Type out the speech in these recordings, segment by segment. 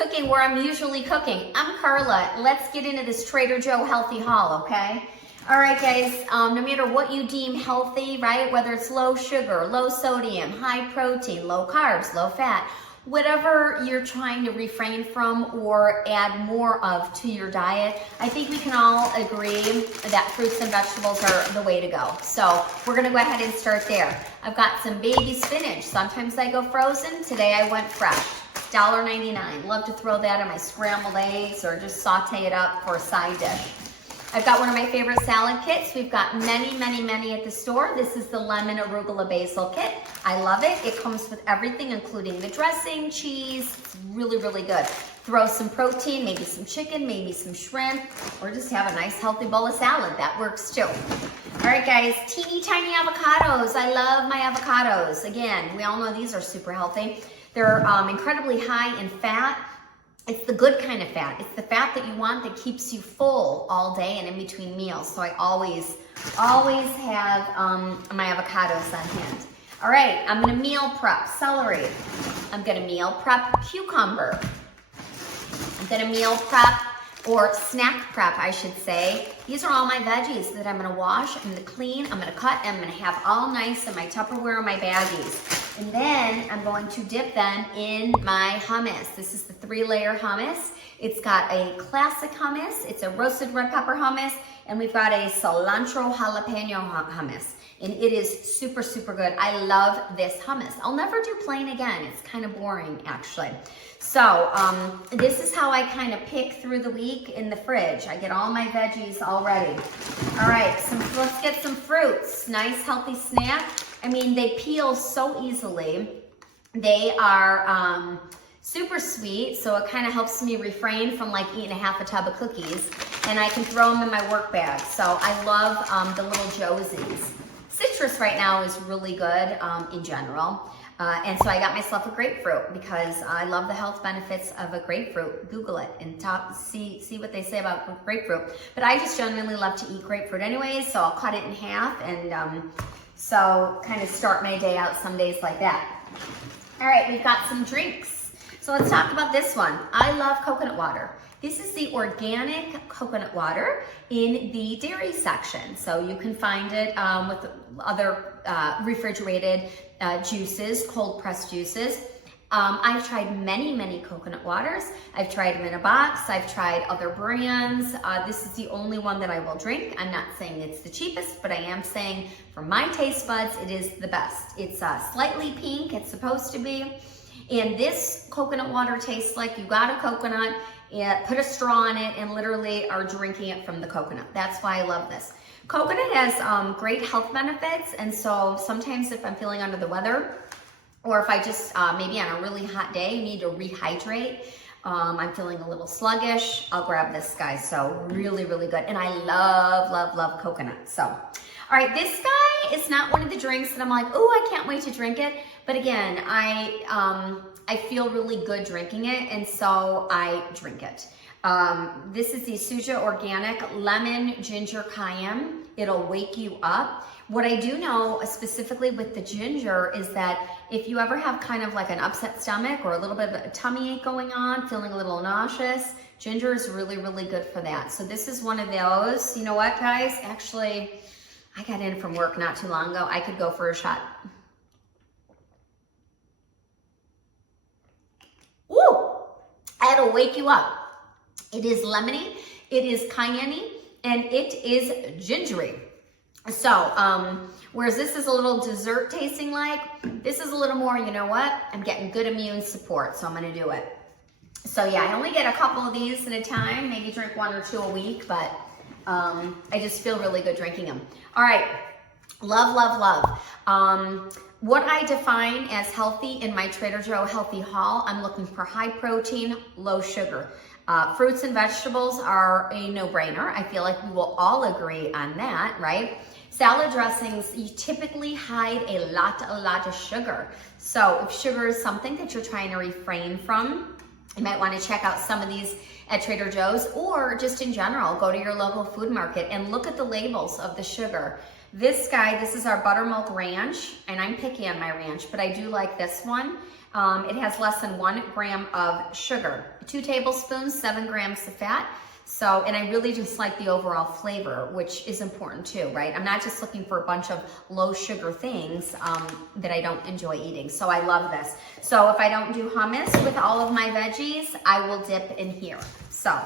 Cooking, where I'm usually cooking. I'm Carla. Let's get into this Trader Joe healthy haul, okay? All right, guys, no matter what you deem healthy, right? Whether it's low sugar, low sodium, high protein, low carbs, low fat, whatever you're trying to refrain from or add more of to your diet, I think we can all agree that fruits and vegetables are the way to go. So we're gonna go ahead and start there. I've got some baby spinach. Sometimes I go frozen. Today I went fresh. $1.99. Love to throw that in my scrambled eggs or just saute it up for a side dish. I've got one of my favorite salad kits. We've got many at the store. This is the lemon arugula basil kit. I love it. It comes with everything, including the dressing, cheese. It's really good. Throw some protein, maybe some chicken, maybe some shrimp, or just have a nice healthy bowl of salad. That works too. All right, guys, teeny tiny avocados. I love my avocados. Again, we all know these are super healthy. They're incredibly high in fat. It's the good kind of fat. It's the fat that you want that keeps you full all day and in between meals. So I always have my avocados on hand. All right, I'm gonna meal prep celery. I'm gonna meal prep cucumber. I'm gonna meal prep or snack prep, I should say. These are all my veggies that I'm gonna wash, I'm gonna clean, I'm gonna cut, and I'm gonna have all nice in my Tupperware or my baggies. And then I'm going to dip them in my hummus. This is the 3-layer hummus. It's got a classic hummus, it's a roasted red pepper hummus, and we've got a cilantro jalapeno hummus. And it is super good. I love this hummus. I'll never do plain again. It's kind of boring, actually. So this is how I kind of pick through the week in the fridge. I get all my veggies all ready. All right, let's get some fruits. Nice, healthy snack. I mean, they peel so easily. They are super sweet, so it kind of helps me refrain from like eating a half a tub of cookies. And I can throw them in my work bag. So I love the little Josies. Citrus right now is really good in general. And so I got myself a grapefruit because I love the health benefits of a grapefruit. Google it and see what they say about grapefruit. But I just genuinely love to eat grapefruit anyways, so I'll cut it in half and so kind of start my day out some days like that. All right, we've got some drinks. So let's talk about this one. I love coconut water. This is the organic coconut water in the dairy section. So you can find it with other refrigerated juices, cold pressed juices. I've tried many coconut waters. I've tried them in a box. I've tried other brands. This is the only one that I will drink. I'm not saying it's the cheapest, but I am saying for my taste buds, it is the best. It's slightly pink, it's supposed to be. And this coconut water tastes like you got a coconut, and put a straw in it, and literally are drinking it from the coconut. That's why I love this. Coconut has great health benefits, and so sometimes if I'm feeling under the weather, or if I just, maybe on a really hot day, need to rehydrate, I'm feeling a little sluggish, I'll grab this guy. So really good. And I love coconut. So, all right, this guy is not one of the drinks that I'm like, oh, I can't wait to drink it. But again, I feel really good drinking it, and so I drink it. This is the Suja Organic Lemon Ginger Cayenne. It'll wake you up. What I do know specifically with the ginger is that if you ever have kind of like an upset stomach or a little bit of a tummy ache going on, feeling a little nauseous, ginger is really good for that. So this is one of those. You know what, guys? Actually, I got in from work not too long ago. I could go for a shot. Woo! That'll wake you up. It is lemony, it is cayenne, and it is gingery. So, whereas this is a little dessert tasting like, this is a little more, you know what? I'm getting good immune support, so I'm gonna do it. So yeah, I only get a couple of these at a time, maybe drink 1 or 2 a week, but I just feel really good drinking them. All right, love. What I define as healthy in my Trader Joe healthy haul, I'm looking for high protein, low sugar. Fruits and vegetables are a no-brainer. I feel like we will all agree on that, right? Salad dressings, you typically hide a lot of sugar. So if sugar is something that you're trying to refrain from, you might want to check out some of these at Trader Joe's, or just in general, go to your local food market and look at the labels of the sugar. This guy, this is our buttermilk ranch, and I'm picky on my ranch, but I do like this one. It has less than 1 gram of sugar, 2 tablespoons, 7 grams of fat. So, and I really just like the overall flavor, which is important too, right? I'm not just looking for a bunch of low sugar things that I don't enjoy eating. So I love this. So if I don't do hummus with all of my veggies, I will dip in here. So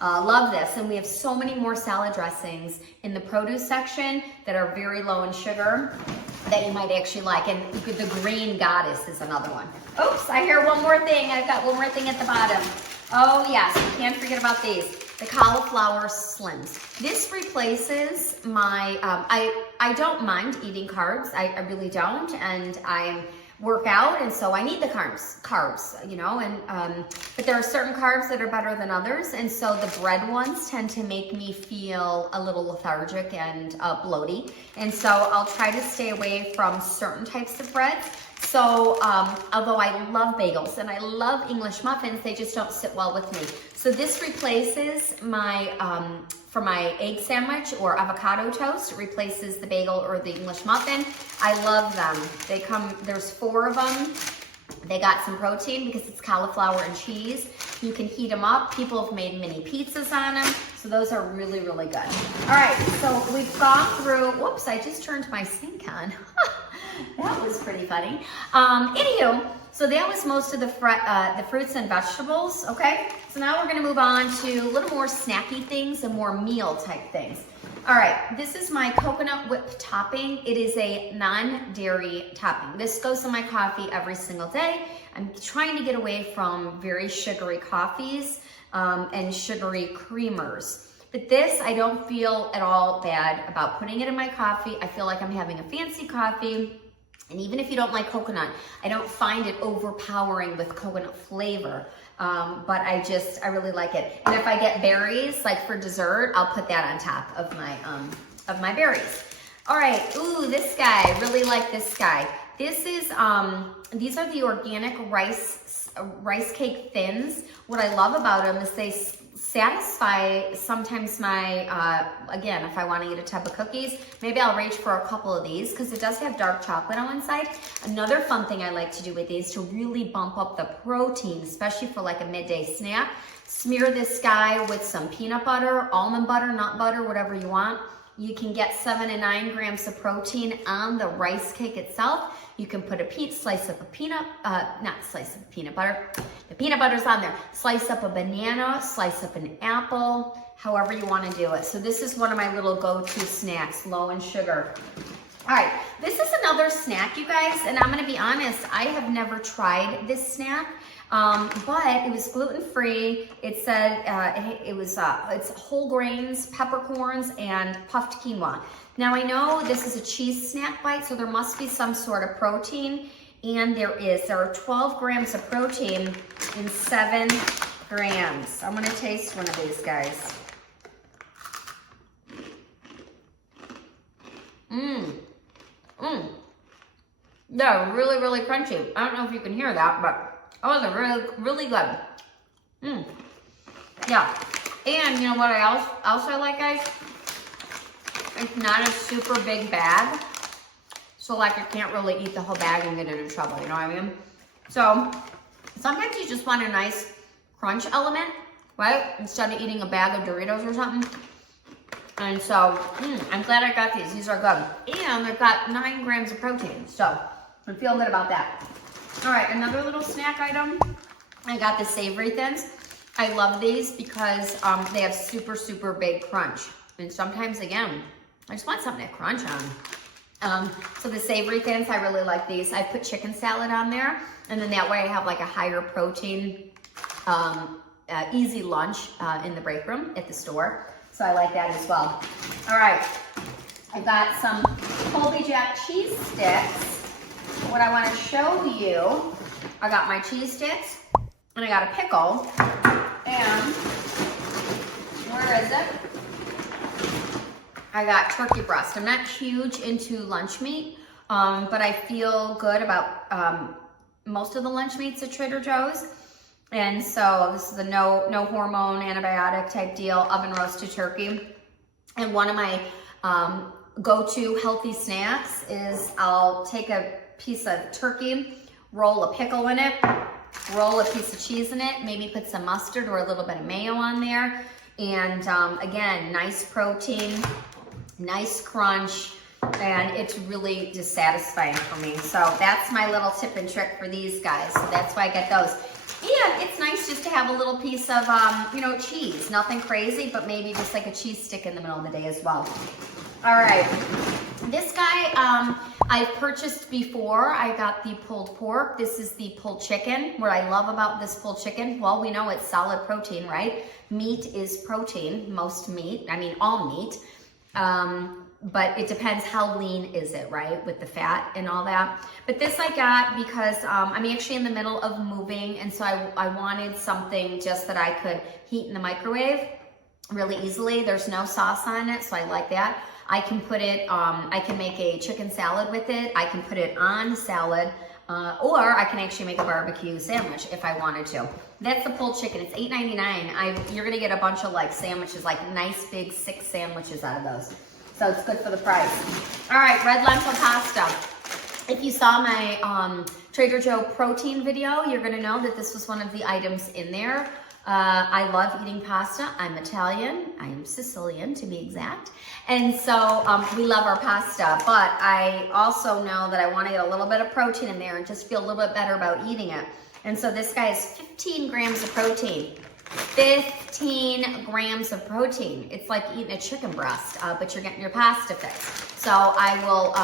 love this. And we have so many more salad dressings in the produce section that are very low in sugar that you might actually like. And the green goddess is another one. Oops, I hear one more thing. I've got one more thing at the bottom. Oh yes, you can't forget about these. The cauliflower slims. This replaces my, I don't mind eating carbs. I really don't. And I work out, and so I need the carbs, you know, and but there are certain carbs that are better than others, and so the bread ones tend to make me feel a little lethargic and bloaty, and so I'll try to stay away from certain types of breads. So although I love bagels and I love English muffins, they just don't sit well with me. So this replaces my, for my egg sandwich or avocado toast, it replaces the bagel or the English muffin. I love them. They come, there's 4 of them. They got some protein because it's cauliflower and cheese. You can heat them up. People have made mini pizzas on them. So those are really, really good. All right, so we've gone through, whoops, I just turned my sink on. That was pretty funny. Anywho, so that was most of the fruits and vegetables, okay? So now we're gonna move on to a little more snacky things and more meal type things. All right, this is my coconut whip topping. It is a non-dairy topping. This goes in my coffee every single day. I'm trying to get away from very sugary coffees and sugary creamers. But this, I don't feel at all bad about putting it in my coffee. I feel like I'm having a fancy coffee. And even if you don't like coconut, I don't find it overpowering with coconut flavor. But I really like it. And if I get berries, like for dessert, I'll put that on top of my berries. All right, ooh, this guy, really like this guy. This is, these are the organic rice cake thins. What I love about them is they satisfy sometimes my, again, if I want to eat a tub of cookies, maybe I'll reach for a couple of these because it does have dark chocolate on one side. Another fun thing I like to do with these to really bump up the protein, especially for like a midday snack, smear this guy with some peanut butter, almond butter, nut butter, whatever you want. You can get 7 to 9 grams of protein on the rice cake itself. You can put a slice up a peanut, not slice of peanut butter. The peanut butter's on there. Slice up a banana, slice up an apple, however you want to do it. So this is one of my little go-to snacks, low in sugar. All right, this is another snack, you guys, and I'm gonna be honest, I have never tried this snack, but it was gluten-free. It said it's whole grains, peppercorns, and puffed quinoa. Now I know this is a cheese snack bite, so there must be some sort of protein, and there are 12 grams of protein in 7 grams. I'm gonna taste one of these guys. They're really, really crunchy. I don't know if you can hear that, but oh, they're really, really good. Yeah, and you know what else I like, guys? It's not a super big bag, so like I can't really eat the whole bag and get into trouble, you know what I mean? So sometimes you just want a nice crunch element, right? Instead of eating a bag of Doritos or something. And so I'm glad I got these. These are good. And they've got 9 grams of protein, so I feel good about that. All right, another little snack item. I got the savory thins. I love these because they have super, super big crunch. And sometimes, again, I just want something to crunch on. So the savory thins, I really like these. I put chicken salad on there, and then that way I have like a higher protein, easy lunch in the break room at the store. So I like that as well. All right, I got some Colby Jack cheese sticks. What I want to show you, I got my cheese sticks, and I got a pickle, and where is it? I got turkey breast. I'm not huge into lunch meat, but I feel good about most of the lunch meats at Trader Joe's. And so this is a no hormone antibiotic type deal, oven roasted turkey. And one of my go-to healthy snacks is I'll take a piece of turkey, roll a pickle in it, roll a piece of cheese in it, maybe put some mustard or a little bit of mayo on there. And again, nice protein, nice crunch, and it's really just satisfying for me. So that's my little tip and trick for these guys. So that's why I get those. And it's nice just to have a little piece of, you know, cheese. Nothing crazy, but maybe just like a cheese stick in the middle of the day as well. All right, this guy I've purchased before. I got the pulled pork. This is the pulled chicken. What I love about this pulled chicken, well, we know it's solid protein, right? Meat is protein, most meat, I mean all meat. But it depends how lean is it, right? With the fat and all that. But this I got because I'm actually in the middle of moving, and so I wanted something just that I could heat in the microwave really easily. There's no sauce on it, so I like that. I can put it, I can make a chicken salad with it. I can put it on salad, or I can actually make a barbecue sandwich if I wanted to. That's the pulled chicken. It's $8.99. You're gonna get a bunch of like sandwiches, like nice big 6 sandwiches out of those. So it's good for the price. All right, red lentil pasta. If you saw my Trader Joe protein video, you're gonna know that this was one of the items in there. I love eating pasta. I'm Italian. I am Sicilian, to be exact. And so we love our pasta, but I also know that I want to get a little bit of protein in there and just feel a little bit better about eating it. And so this guy is 15 grams of protein. 15 grams of protein. It's like eating a chicken breast, but you're getting your pasta fix. So I will,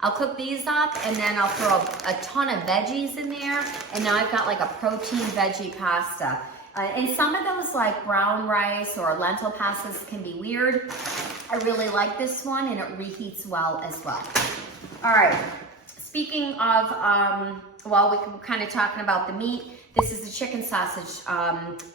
I'll cook these up, and then I'll throw a ton of veggies in there, and now I've got like a protein veggie pasta. And some of those like brown rice or lentil pastas can be weird. I really like this one, and it reheats well as well. All right, speaking of, well, we were kind of talking about the meat. This is the chicken sausage.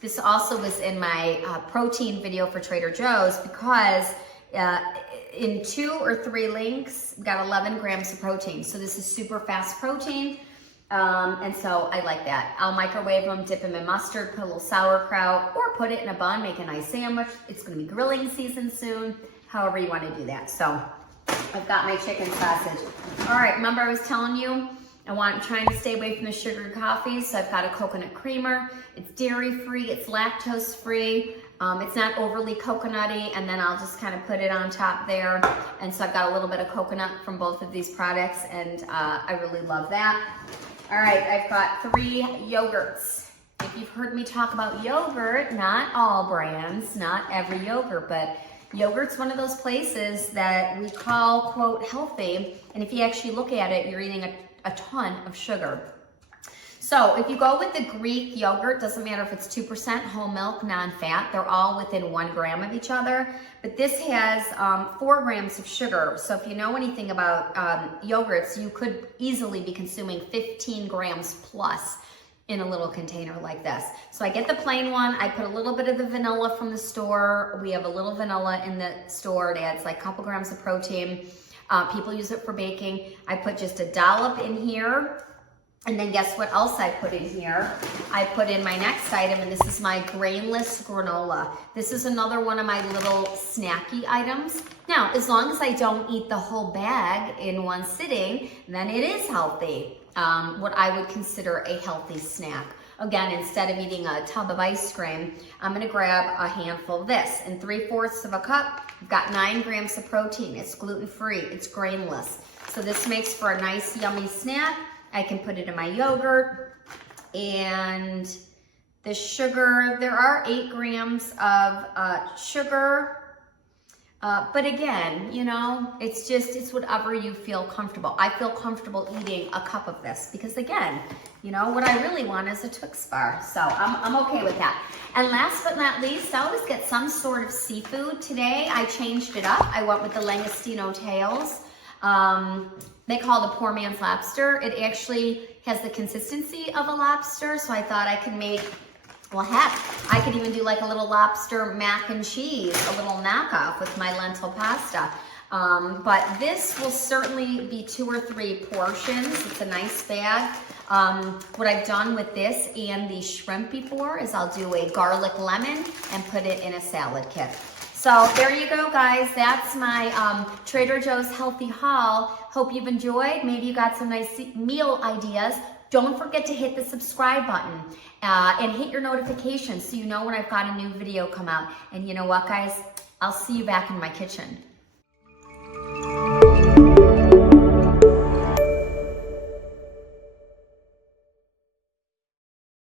This also was in my protein video for Trader Joe's because in 2 or 3 links, we got 11 grams of protein. So this is super fast protein. And so I like that. I'll microwave them, dip them in mustard, put a little sauerkraut, or put it in a bun, make a nice sandwich. It's gonna be grilling season soon, however you wanna do that. So I've got my chicken sausage. All right, remember I was telling you, I'm trying to stay away from the sugared coffees, so I've got a coconut creamer. It's dairy-free, it's lactose-free, it's not overly coconutty, and then I'll just kind of put it on top there. And so I've got a little bit of coconut from both of these products, and I really love that. All right, I've got 3 yogurts. If you've heard me talk about yogurt, not all brands, not every yogurt, but yogurt's one of those places that we call, quote, healthy. And if you actually look at it, you're eating a ton of sugar. So if you go with the Greek yogurt, doesn't matter if it's 2% whole milk, non-fat, they're all within 1 gram of each other. But this has 4 grams of sugar. So if you know anything about yogurts, you could easily be consuming 15 grams plus in a little container like this. So I get the plain one. I put a little bit of the vanilla from the store. We have a little vanilla in the store. It adds like a couple grams of protein. People use it for baking. I put just a dollop in here. And then guess what else I put in here? I put in my next item, and this is my grainless granola. This is another one of my little snacky items. Now, as long as I don't eat the whole bag in one sitting, then it is healthy. What I would consider a healthy snack. Again, instead of eating a tub of ice cream, I'm gonna grab a handful of this. In 3/4 of a cup, I've got 9 grams of protein. It's gluten-free, it's grainless. So this makes for a nice, yummy snack. I can put it in my yogurt. And the sugar, there are 8 grams of sugar. But again, you know, it's whatever you feel comfortable. I feel comfortable eating a cup of this because again, you know, what I really want is a Twix bar. So I'm okay with that. And last but not least, I always get some sort of seafood. Today, I changed it up. I went with the Langostino tails. They call it a poor man's lobster. It actually has the consistency of a lobster, so I thought I could make, well heck, I could even do like a little lobster mac and cheese, a little knockoff with my lentil pasta. But this will certainly be 2 or 3 portions. It's a nice bag. What I've done with this and the shrimp before is I'll do a garlic lemon and put it in a salad kit. So there you go, guys. That's my Trader Joe's healthy haul. Hope you've enjoyed. Maybe you got some nice meal ideas. Don't forget to hit the subscribe button and hit your notifications so you know when I've got a new video come out. And you know what, guys? I'll see you back in my kitchen.